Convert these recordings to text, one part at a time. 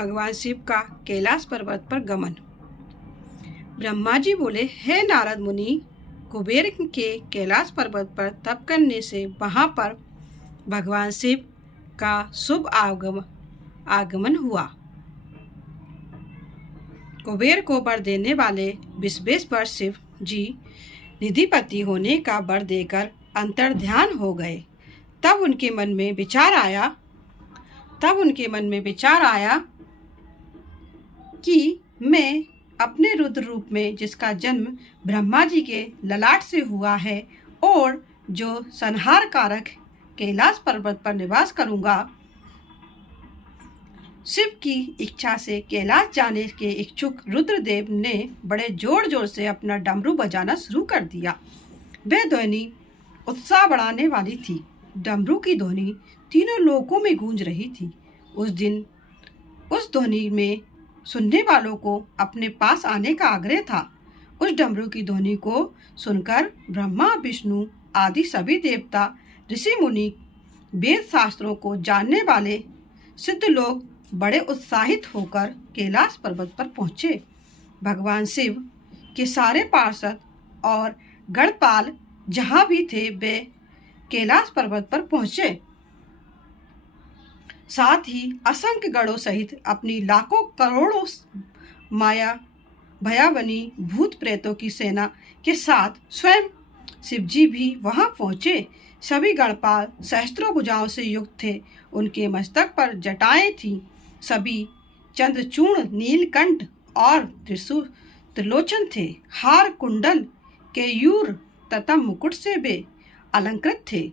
भगवान शिव का कैलाश पर्वत पर गमन। ब्रह्मा जी बोले, हे नारद मुनि, कुबेर के कैलाश पर्वत पर तप करने से वहाँ पर भगवान शिव का शुभ आगमन हुआ। कुबेर को वर देने वाले विश्वेश्वर शिव जी निधिपति होने का वर देकर अंतर्ध्यान हो गए। तब उनके मन में विचार आया कि मैं अपने रुद्र रूप में, जिसका जन्म ब्रह्मा जी के ललाट से हुआ है और जो संहार कारक कैलाश पर्वत पर निवास करूंगा, शिव की इच्छा से कैलाश जाने के इच्छुक रुद्रदेव ने बड़े जोर जोर से अपना डमरू बजाना शुरू कर दिया। वह ध्वनि उत्साह बढ़ाने वाली थी। डमरू की ध्वनि तीनों लोकों में गूंज रही थी। उस दिन उस ध्वनि में सुनने वालों को अपने पास आने का आग्रह था। उस डमरू की ध्वनि को सुनकर ब्रह्मा, विष्णु आदि सभी देवता, ऋषि मुनि, वेद शास्त्रों को जानने वाले सिद्ध लोग बड़े उत्साहित होकर कैलाश पर्वत पर पहुँचे। भगवान शिव के सारे पार्षद और गणपाल जहाँ भी थे, वे कैलाश पर्वत पर पहुँचे। साथ ही असंख्य गणों सहित अपनी लाखों करोड़ों माया भयावनी भूत प्रेतों की सेना के साथ स्वयं शिवजी भी वहां पहुंचे। सभी गणपाल सहस्त्रों भुजाओं से युक्त थे। उनके मस्तक पर जटाएं थीं। सभी चंद्रचूर्ण, नीलकंठ और त्रिलोचन थे। हार, कुंडल, केयूर तथा मुकुट से वे अलंकृत थे।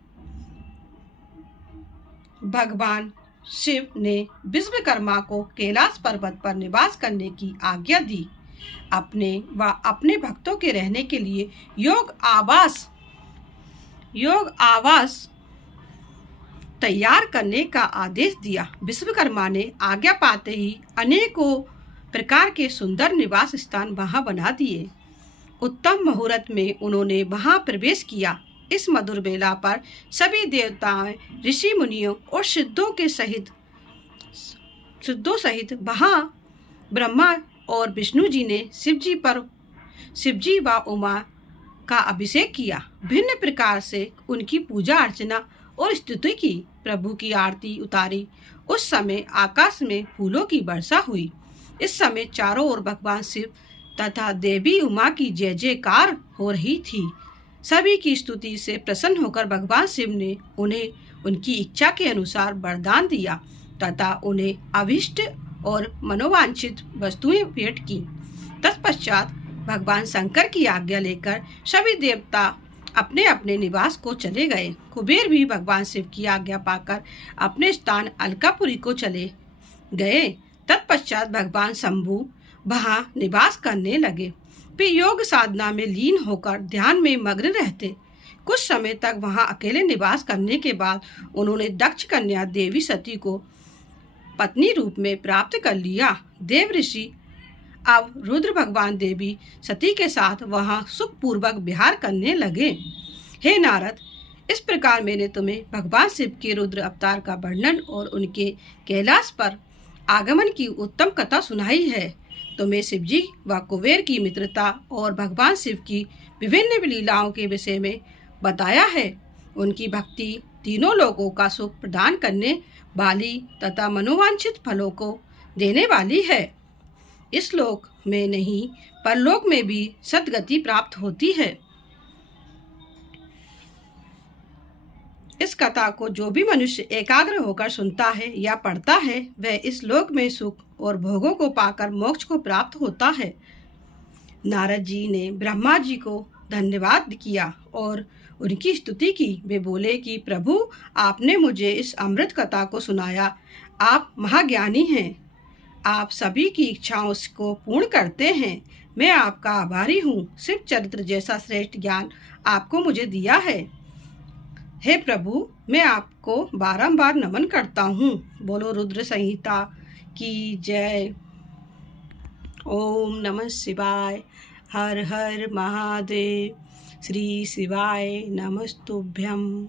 भगवान शिव ने विश्वकर्मा को कैलाश पर्वत पर निवास करने की आज्ञा दी। अपने भक्तों के रहने के लिए योग आवास तैयार करने का आदेश दिया। विश्वकर्मा ने आज्ञा पाते ही अनेकों प्रकार के सुंदर निवास स्थान वहां बना दिए। उत्तम मुहूर्त में उन्होंने वहां प्रवेश किया। इस मधुर बेला पर सभी देवताओं, ऋषि मुनियों और सिद्धों सहित वहां ब्रह्मा और विष्णु जी ने शिवजी व उमा का अभिषेक किया। भिन्न प्रकार से उनकी पूजा अर्चना और स्तुति की। प्रभु की आरती उतारी। उस समय आकाश में फूलों की वर्षा हुई। इस समय चारों ओर भगवान शिव तथा देवी उमा की जय जयकार हो रही थी। सभी की स्तुति से प्रसन्न होकर भगवान शिव ने उन्हें उनकी इच्छा के अनुसार वरदान दिया तथा उन्हें अभिष्ट और मनोवांछित वस्तुएं भेंट की। तत्पश्चात भगवान शंकर की आज्ञा लेकर सभी देवता अपने अपने निवास को चले गए। कुबेर भी भगवान शिव की आज्ञा पाकर अपने स्थान अलकापुरी को चले गए। तत्पश्चात भगवान शंभु वहां निवास करने लगे। वे योग साधना में लीन होकर ध्यान में मग्न रहते। कुछ समय तक वहां अकेले निवास करने के बाद उन्होंने दक्ष कन्या देवी सती को पत्नी रूप में प्राप्त कर लिया। देव ऋषि अब रुद्र भगवान देवी सती के साथ वहां सुखपूर्वक विहार करने लगे। हे नारद, इस प्रकार मैंने तुम्हें भगवान शिव के रुद्र अवतार का वर्णन और उनके कैलाश पर आगमन की उत्तम कथा सुनाई है। तुम्हें शिवजी व कुबेर की मित्रता और भगवान शिव की विभिन्न लीलाओं के विषय में बताया है। उनकी भक्ति तीनों लोगों का सुख प्रदान करने वाली तथा मनोवांछित फलों को देने वाली है। इस लोक में नहीं, परलोक में भी सद्गति प्राप्त होती है। इस कथा को जो भी मनुष्य एकाग्र होकर सुनता है या पढ़ता है, वह इस लोक में सुख और भोगों को पाकर मोक्ष को प्राप्त होता है। नारद जी ने ब्रह्मा जी को धन्यवाद किया और उनकी स्तुति की। वे बोले कि प्रभु, आपने मुझे इस अमृत कथा को सुनाया। आप महाज्ञानी हैं। आप सभी की इच्छाओं को पूर्ण करते हैं। मैं आपका आभारी हूँ। शिव चरित्र जैसा श्रेष्ठ ज्ञान आपको मुझे दिया है। हे प्रभु, मैं आपको बारंबार नमन करता हूँ। बोलो रुद्र संहिता की जय। ओम नमः शिवाय। हर हर महादेव। श्री शिवाय नमस्तुभ्यम।